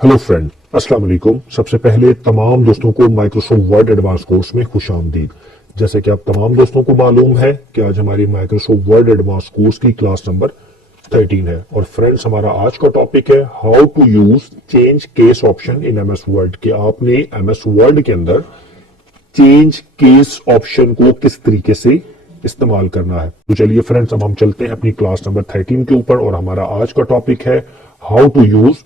Hello friend, अस्सलाम वालेकुम। सबसे पहले तमाम दोस्तों को माइक्रोसॉफ्ट वर्ड एडवांस कोर्स में खुशामदीद। जैसे कि आप तमाम दोस्तों को मालूम है कि आज हमारी माइक्रोसॉफ्ट वर्ड एडवांस कोर्स की क्लास नंबर 13 है। और फ्रेंड्स, हमारा आज का टॉपिक है how to use change case option in MS Word. कि आपने एमएस वर्ड के अंदर चेंज केस ऑप्शन को किस तरीके से इस्तेमाल करना है। तो चलिए फ्रेंड्स, अब हम चलते हैं अपनी क्लास नंबर 13 के ऊपर। और हमारा आज का टॉपिक है how to use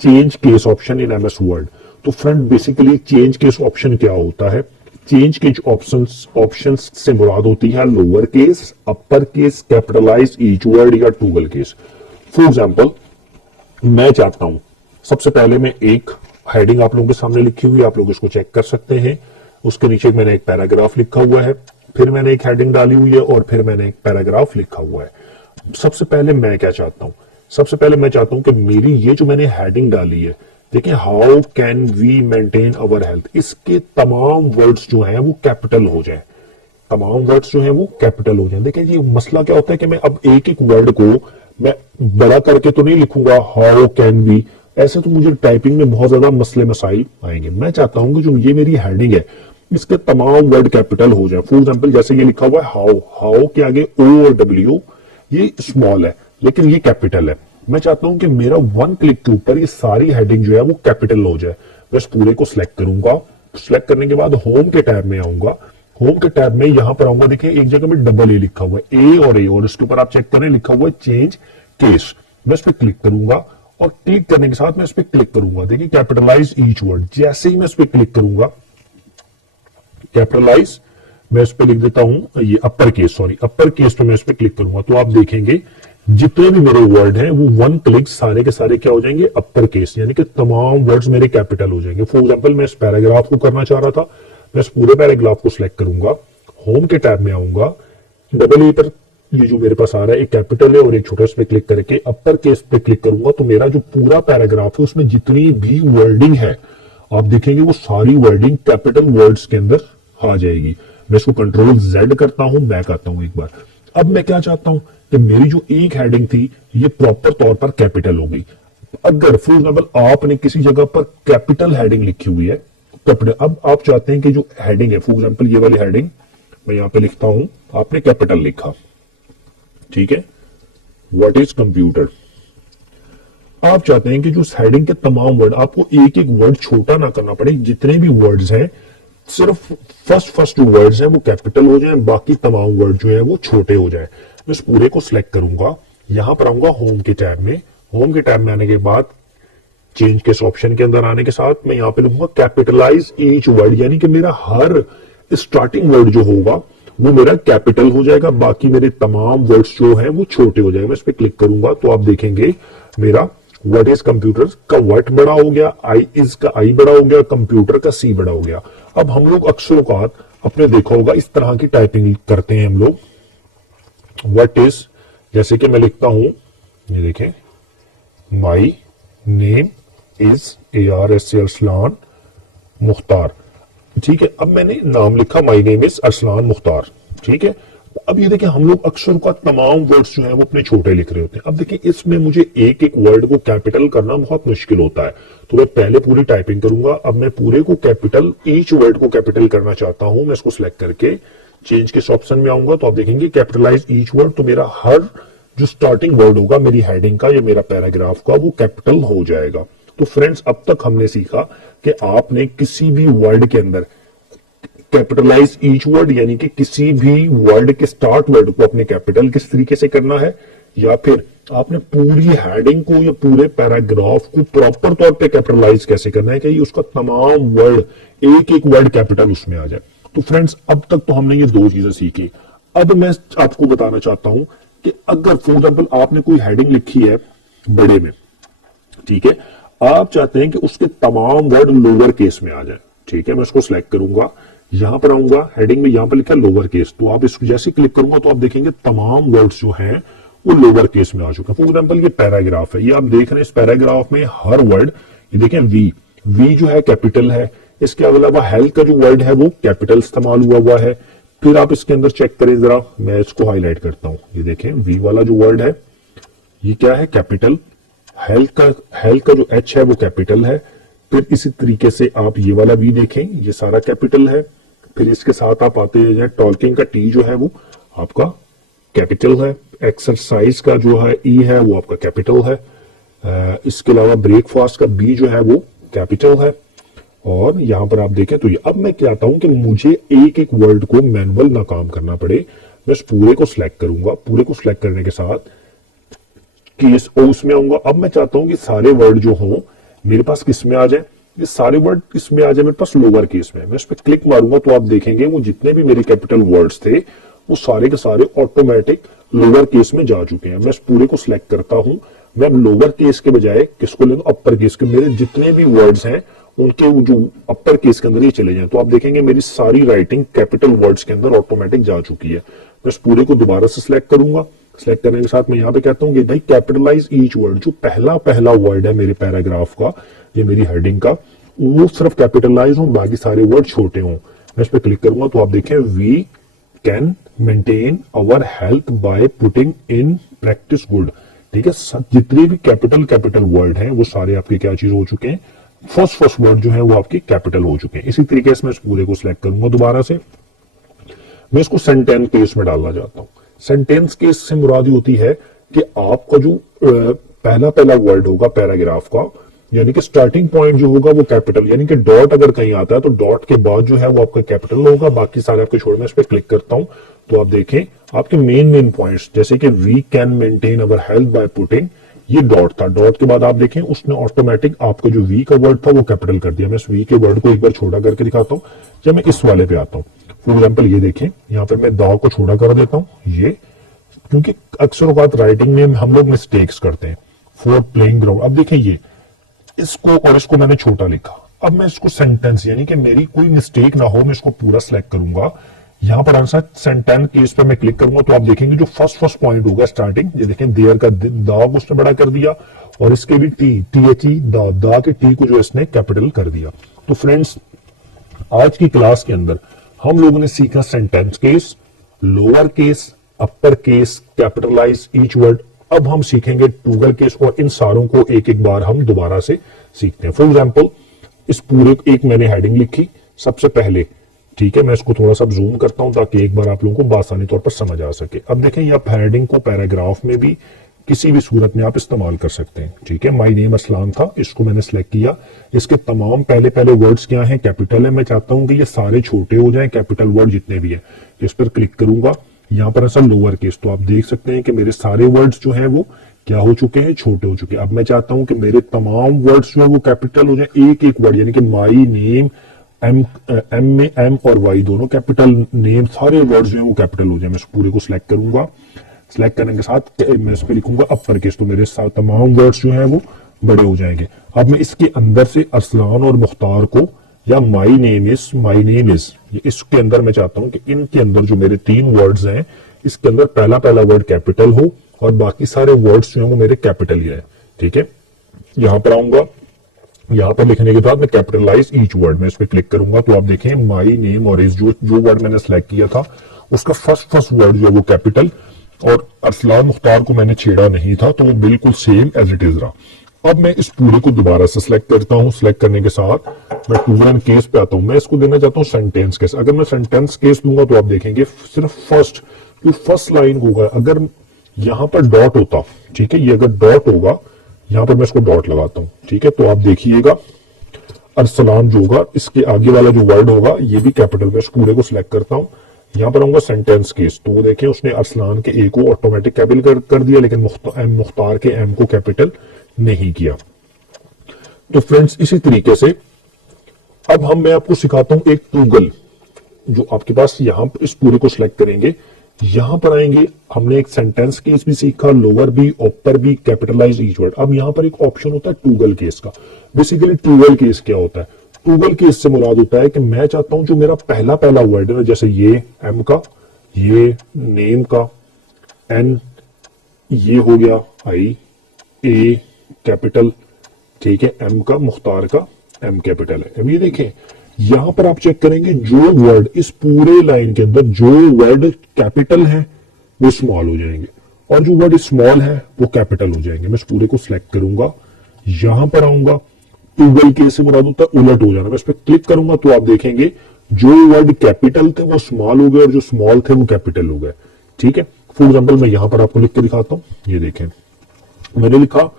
change case option in MS Word. तो friend, basically change case option क्या होता है? चेंज केस ऑप्शंस से मुराद होती है lower case, upper case, capitalise each word या टूगल केस। फॉर एग्जांपल, मैं चाहता हूं सबसे पहले मैं एक हेडिंग आप लोगों के सामने लिखी हुई है, आप लोग इसको चेक कर सकते हैं। उसके नीचे मैंने एक पैराग्राफ लिखा हुआ है, फिर मैंने एक हेडिंग डाली हुई है और फिर मैंने एक पैराग्राफ लिखा हुआ है। सबसे पहले मैं क्या चाहता हूं? सबसे पहले मैं चाहता हूं कि मेरी ये जो मैंने हेडिंग डाली है, देखिए, how can we maintain our health, इसके तमाम वर्ड्स जो हैं वो कैपिटल हो जाए। तमाम वर्ड्स जो हैं वो कैपिटल हो जाए। देखिए, ये मसला क्या होता है कि मैं अब एक एक वर्ड को मैं बड़ा करके तो नहीं लिखूंगा हाउ कैन वी, ऐसे तो मुझे टाइपिंग में बहुत ज्यादा मसले मसाइल आएंगे। मैं चाहता हूं कि जो ये मेरी हेडिंग है इसके तमाम वर्ड कैपिटल हो जाए। फॉर एग्जाम्पल, जैसे ये लिखा हुआ है हाउ, हाउ के आगे ओ और डब्ल्यू ये स्मॉल है लेकिन ये कैपिटल है। मैं चाहता हूं कि मेरा वन क्लिक के ऊपर ये सारी हेडिंग जो है वो कैपिटल हो जाए। मैं इस पूरे को सिलेक्ट करूंगा। सिलेक्ट करने के बाद होम के टैब में आऊंगा। होम के टैब में यहां पर आऊंगा। देखिए, एक जगह में डबल ए लिखा हुआ है, ए और इसके ऊपर आप चेक करें लिखा हुआ है चेंज केस। मैं इस पर क्लिक करूंगा और क्लिक करने के साथ मैं इस पर क्लिक करूंगा। देखिए, कैपिटलाइज ईच वर्ड। जैसे ही मैं इस पर क्लिक करूंगा, कैपिटलाइज, मैं इस पे लिख देता हूं ये अपर केस पे मैं इस पे क्लिक करूंगा तो आप देखेंगे जितने भी मेरे वर्ड हैं वो वन क्लिक सारे के सारे क्या हो जाएंगे? अपर केस, यानी कि तमाम वर्ड्स मेरे कैपिटल हो जाएंगे। फॉर एग्जांपल, मैं इस पैराग्राफ को करना चाह रहा था, मैं इस पूरे पैराग्राफ को सिलेक्ट करूंगा, होम के टैब में आऊंगा, डबल ए पर ये जो मेरे पास आ रहा है एक कैपिटल है और एक छोटा, इस पे क्लिक करके अपर केस पे क्लिक करूंगा तो मेरा जो पूरा पैराग्राफ है उसमें जितनी भी वर्डिंग है आप देखेंगे वो सारी वर्डिंग कैपिटल वर्ड्स के अंदर आ जाएगी। मैं इसको कंट्रोल जेड करता हूं, बैक आता हूं एक बार। अब मैं क्या चाहता हूं कि मेरी जो एक हेडिंग थी ये प्रॉपर तौर पर कैपिटल हो गई। अगर फॉर एग्जांपल आपने किसी जगह पर कैपिटल हेडिंग लिखी हुई है, कैपिटल, अब आप चाहते हैं कि जो हेडिंग है, फॉर एग्जांपल ये वाली हेडिंग मैं यहां पे लिखता हूं, आपने कैपिटल लिखा, ठीक है, व्हाट इज कंप्यूटर। आप चाहते हैं कि जो हेडिंग के तमाम वर्ड, आपको एक एक वर्ड छोटा ना करना पड़े, जितने भी वर्ड्स हैं सिर्फ फर्स्ट जो वर्ड्स हैं वो कैपिटल हो जाएं, बाकी तमाम वर्ड जो है वो छोटे हो जाएं। मैं इस पूरे को सिलेक्ट करूंगा, यहां पर आऊंगा होम के टैब में। होम के टैब में आने के बाद चेंज केस ऑप्शन के अंदर आने के साथ मैं यहां पे लिखूंगा कैपिटलाइज ईच वर्ड, यानी कि मेरा हर स्टार्टिंग वर्ड जो होगा वो मेरा कैपिटल हो जाएगा, बाकी मेरे तमाम वर्ड्स जो है वो छोटे हो जाएंगे। मैं इस पर क्लिक करूंगा तो आप देखेंगे मेरा व्हाट इज कंप्यूटर का व्हाट बड़ा हो गया, आई इज का आई बड़ा हो गया, कंप्यूटर का सी बड़ा हो गया। अब हम लोग अक्सर औकात अपने देखा होगा इस तरह की टाइपिंग करते हैं हम लोग। व्हाट इज, जैसे कि मैं लिखता हूं, ये देखें, my name is ARS Arsalan Mukhtar, ठीक है। अब मैंने नाम लिखा, my name is Arsalan Mukhtar, ठीक है। अब ये देखिए, हम लोग अक्सर का तमाम वर्ड्स जो है वो अपने छोटे लिख रहे होते हैं। अब देखिए, इसमें मुझे एक एक वर्ड को कैपिटल करना बहुत मुश्किल होता है, तो मैं पहले पूरी टाइपिंग करूंगा। अब मैं पूरे को कैपिटल, ईच वर्ड को कैपिटल करना चाहता हूं, मैं इसको सिलेक्ट करके चेंज के ऑप्शन में आऊंगा तो आप देखेंगे कैपिटलाइज ईच वर्ड, तो मेरा हर जो स्टार्टिंग वर्ड होगा मेरी हेडिंग का या मेरा पैराग्राफ का वो कैपिटल हो जाएगा। तो फ्रेंड्स, अब तक हमने सीखा कि आपने किसी भी वर्ड के अंदर कैपिटलाइज ईच वर्ड, यानी कि किसी भी वर्ड के स्टार्ट वर्ड को अपने कैपिटल किस तरीके से करना है, या फिर आपने पूरी हेडिंग को या पूरे पैराग्राफ को प्रॉपर तौर पे कैपिटलाइज कैसे करना है कि उसका तमाम वर्ड, एक एक वर्ड कैपिटल उसमें आ जाए। तो फ्रेंड्स, अब तक तो हमने ये दो चीजें सीखी। अब मैं आपको बताना चाहता हूं कि अगर फॉर एग्जांपल आपने कोई हेडिंग लिखी है बड़े में, ठीक है, आप चाहते हैं कि उसके तमाम वर्ड लोअर केस में आ जाए, ठीक है। मैं उसको सिलेक्ट करूंगा, यहां पर आऊंगा, हेडिंग में यहां पर लिखा है लोअर केस, तो आप इसको जैसे क्लिक करूंगा तो आप देखेंगे तमाम वर्ड्स जो हैं वो लोअर केस में आ चुका है। फॉर एग्जांपल, ये पैराग्राफ है, ये आप देख रहे हैं, इस पैराग्राफ में हर वर्ड, ये देखें, वी जो है कैपिटल है। इसके अलावा हेल्थ का जो वर्ड है वो कैपिटल इस्तेमाल हुआ है। फिर आप इसके अंदर चेक करें जरा, मैं इसको हाईलाइट करता हूं, ये देखें, वी वाला जो वर्ड है ये क्या है? कैपिटल हेल्थ का जो एच है वो कैपिटल है। फिर इसी तरीके से आप ये वाला भी देखें, ये सारा कैपिटल है। फिर इसके साथ आप आते हैं टॉल्किंग का टी जो है वो आपका कैपिटल है। एक्सरसाइज का जो है ई है वो आपका कैपिटल है। इसके अलावा ब्रेकफास्ट का बी जो है वो कैपिटल है। और यहां पर आप देखें तो ये, अब मैं चाहता हूं कि मुझे एक एक वर्ड को मैनुअल ना काम करना पड़े, मैं इस पूरे को सिलेक्ट करूंगा। पूरे को सिलेक्ट करने के साथ केस ओ उसमें आऊंगा। अब मैं चाहता हूं कि सारे वर्ड जो हों मेरे पास किस में आ जाए, ये सारे वर्ड इसमें आ जाए मेरे पास लोअर केस में। मैं इस पर क्लिक मारूंगा तो आप देखेंगे वो जितने भी मेरे कैपिटल वर्ड्स थे वो सारे के सारे ऑटोमेटिक लोअर केस में जा चुके हैं। मैं इस पूरे को सिलेक्ट करता हूं, मैं लोअर केस के बजाय किसको ले लूं, अपर केस के। मेरे जितने भी वर्ड्स हैं उनके जो अपर केस के अंदर ये चले जाएं तो आप देखेंगे मेरी सारी राइटिंग कैपिटल वर्ड्स के अंदर ऑटोमेटिक जा चुकी है। मैं इस पूरे को दोबारा से सिलेक्ट करूंगा। सिलेक्ट करने के साथ मैं यहाँ पे कहता हूँ कि भाई कैपिटलाइज ईच वर्ड, जो पहला पहला वर्ड है मेरे पैराग्राफ का, ये मेरी हेडिंग का, वो सिर्फ कैपिटलाइज हो, बाकी सारे वर्ड छोटे हों। मैं इस पर क्लिक करूंगा तो आप देखें we can maintain our health by putting in practice good. ठीक है, जितने भी कैपिटल वर्ड हैं वो सारे आपके क्या चीज हो चुके हैं, फर्स्ट वर्ड जो है वो आपके कैपिटल हो चुके हैं। इसी तरीके से मैं इस पूरे को सिलेक्ट करूंगा दोबारा से। मैं इसको सेंटेंस केस में डालना चाहता हूं। सेंटेंस केस से मुराद होती है कि आपका जो पहला पहला वर्ड होगा पैराग्राफ का, यानी कि स्टार्टिंग पॉइंट जो होगा वो कैपिटल, यानी कि डॉट अगर कहीं आता है तो डॉट के बाद जो है वो आपका कैपिटल होगा, बाकी सारे आपके छोड़। मैं इस पर क्लिक करता हूं तो आप देखें आपके मेन पॉइंट्स, जैसे कि we can maintain our health by putting, ये डॉट था। डॉट के बाद आप देखें उसने ऑटोमेटिक आपका जो वी का वर्ड था वो कैपिटल कर दिया। मैं इस वी के वर्ड को एक बार छोटा करके दिखाता हूं। जब मैं इस वाले पे आता हूं, फॉर एग्जाम्पल ये देखें, यहाँ पे मैं दा को छोटा कर देता हूं, ये क्योंकि अक्सर औकात राइटिंग में हम लोग मिस्टेक्स करते हैं। फॉर प्लेइंग ग्राउंड, अब देखें ये इसको और इसको मैंने छोटा लिखा। अब मैं इसको सेंटेंस, यानी कि मेरी कोई मिस्टेक ना हो, मैं इसको पूरा सिलेक्ट करूंगा। यहां पर आंसर सेंटेंस केस पे मैं क्लिक करूंगा तो आप देखेंगे जो फर्स्ट पॉइंट होगा स्टार्टिंग, ये देखें देयर का दा को उसने बड़ा कर दिया और इसके भी टी एच ई दा के टी को जो इसने कैपिटल कर दिया। तो फ्रेंड्स आज की क्लास के अंदर हम लोगों ने सीखा sentence case, lower case, upper case, capitalise each word. अब हम सीखेंगे टूगल केस और इन सारों को एक एक बार हम दोबारा से सीखते हैं। फॉर एग्जाम्पल इस पूरे एक मैंने हेडिंग लिखी सबसे पहले, ठीक है, मैं इसको थोड़ा सा जूम करता हूं ताकि एक बार आप लोगों को आसानी तौर पर समझ आ सके। अब देखें ये आप हेडिंग को पैराग्राफ में भी किसी भी सूरत में आप इस्तेमाल कर सकते हैं। ठीक है, माय नेम असलाम था, इसको मैंने सेलेक्ट किया। इसके तमाम पहले पहले वर्ड्स क्या हैं, कैपिटल है। मैं चाहता हूं कि ये सारे छोटे हो जाएं, कैपिटल वर्ड जितने भी है। इस पर क्लिक करूंगा, यहां पर ऐसा लोअर केस, तो आप देख सकते हैं कि मेरे सारे वर्ड्स जो हैं वो क्या हो चुके हैं, छोटे हो चुके हैं। अब मैं चाहता हूं कि मेरे तमाम वर्ड्स जो है वो कैपिटल हो जाए, एक एक वर्ड, यानी कि माई नेम, एम में एम और वाई दोनों कैपिटल, नेम सारे वर्ड्स जो है वो कैपिटल हो जाए। मैं इस पूरे को सिलेक्ट करूंगा। सिलेक्ट करने के साथ मैं इस पे लिखूंगा अपर केस, तो मेरे साथ तमाम वर्ड्स जो है वो बड़े हो जाएंगे। अब मैं इसके अंदर से अरसलान और मुख्तार को, या माई नेम इज, इसके अंदर मैं चाहता हूं कि इनके अंदर जो मेरे तीन वर्ड्स हैं इसके अंदर पहला पहला वर्ड कैपिटल हो और बाकी सारे वर्ड्स जो है वो मेरे कैपिटल ही है। ठीक है, यहां पर आऊंगा, यहां पर लिखने के बाद मैं कैपिटलाइज ईच वर्ड, मैं इस पर क्लिक करूंगा तो आप देखें माई नेम और इज, जो वर्ड मैंने सेलेक्ट किया था उसका फर्स्ट वर्ड जो है वो कैपिटल, और अरसलान मुख्तार को मैंने छेड़ा नहीं था तो वो बिल्कुल सेम एज इट इज रहा। अब मैं इस पूरे को दोबारा से सिलेक्ट करता हूं। सिलेक्ट करने के साथ मैं टूगल केस पे आता हूं। मैं इसको देना चाहता हूं सेंटेंस केस। अगर मैं सेंटेंस केस दूंगा तो आप देखेंगे सिर्फ फर्स्ट लाइन होगा। अगर यहां पर डॉट होता, ठीक है, ये अगर डॉट होगा, यहां पर मैं इसको डॉट लगाता हूं, ठीक है, तो आप देखिएगा अरसलान जो होगा इसके आगे वाला जो वर्ड होगा ये भी कैपिटल में। इस पूरे को सिलेक्ट करता हूं, यहां पर आऊंगा सेंटेंस केस, तो वो देखें उसने अरसलान के ए को ऑटोमेटिक कैपिटल कर दिया, लेकिन मुख्तार के एम को कैपिटल नहीं किया। तो फ्रेंड्स इसी तरीके से अब मैं आपको सिखाता हूं एक टूगल, जो आपके पास यहां पर इस पूरे को सिलेक्ट करेंगे, यहां पर आएंगे। हमने एक सेंटेंस केस भी सीखा, लोअर भी, अपर भी, कैपिटलाइज ईच वर्ड। अब यहां पर एक ऑप्शन होता है टूगल केस का। बेसिकली टूगल केस क्या होता है, टूगल केस से मुराद होता है कि मैं चाहता हूं जो मेरा पहला पहला वर्ड है ना, जैसे ये एम का, ये नेम का, एन, ये हो गया आई, ए कैपिटल, ठीक है, एम का, मुख्तार का एम कैपिटल है। अब ये देखें यहां पर आप चेक करेंगे जो वर्ड इस पूरे लाइन के अंदर जो वर्ड कैपिटल है वो स्मॉल हो जाएंगे, और जो वर्ड स्मॉल है वो कैपिटल हो जाएंगे। मैं इस पूरे को सिलेक्ट करूंगा, यहां पर आऊंगा, टूगल के से मुराद होता है उलट हो जाना। मैं इस पर क्लिक करूंगा तो आप देखेंगे जो वर्ड कैपिटल थे वो स्मॉल हो गए और जो स्मॉल थे वो कैपिटल हो गए। ठीक है, फॉर एग्जाम्पल मैं यहां पर आपको लिख के दिखाता हूं। ये देखें, मैंने लिखा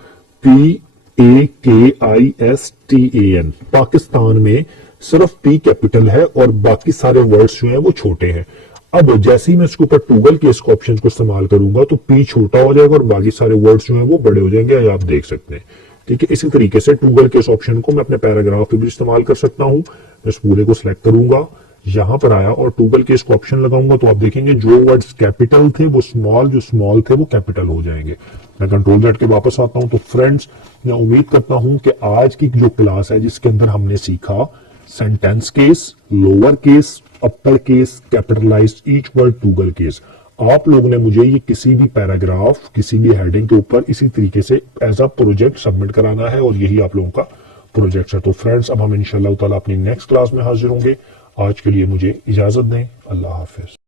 PAKISTAN। पाकिस्तान में सिर्फ P कैपिटल है और बाकी सारे वर्ड्स जो हैं वो छोटे हैं। अब जैसे ही मैं इसके ऊपर टूगल के इसको ऑप्शन को इस्तेमाल करूंगा तो P छोटा हो जाएगा और बाकी सारे वर्ड्स जो हैं वो बड़े हो जाएंगे, आप देख सकते हैं। ठीक है, इसी तरीके से टूगल के इस ऑप्शन को मैं अपने पैराग्राफ पे भी इस्तेमाल कर सकता हूं। मैं इस पूरे को सिलेक्ट करूंगा, यहां पर आया और टूगल के इसको ऑप्शन लगाऊंगा तो आप देखेंगे जो वर्ड्स कैपिटल थे वो स्मॉल, जो स्मॉल थे वो कैपिटल हो जाएंगे। मैं कंट्रोल Z के वापस आता हूं। तो फ्रेंड्स, मैं उम्मीद करता हूं कि आज की जो क्लास है जिसके अंदर हमने सीखा sentence case, lower case, upper case, capitalised each word, toggle case, आप लोगों ने मुझे ये किसी भी पैराग्राफ, किसी भी हेडिंग के ऊपर इसी तरीके से एज अ प्रोजेक्ट सबमिट कराना है और यही आप लोगों का प्रोजेक्ट है। तो फ्रेंड्स, अब हम इंशाल्लाह ताला अपनी नेक्स्ट क्लास में हाजिर होंगे। आज के लिए मुझे इजाजत दें। अल्लाह हाफिज।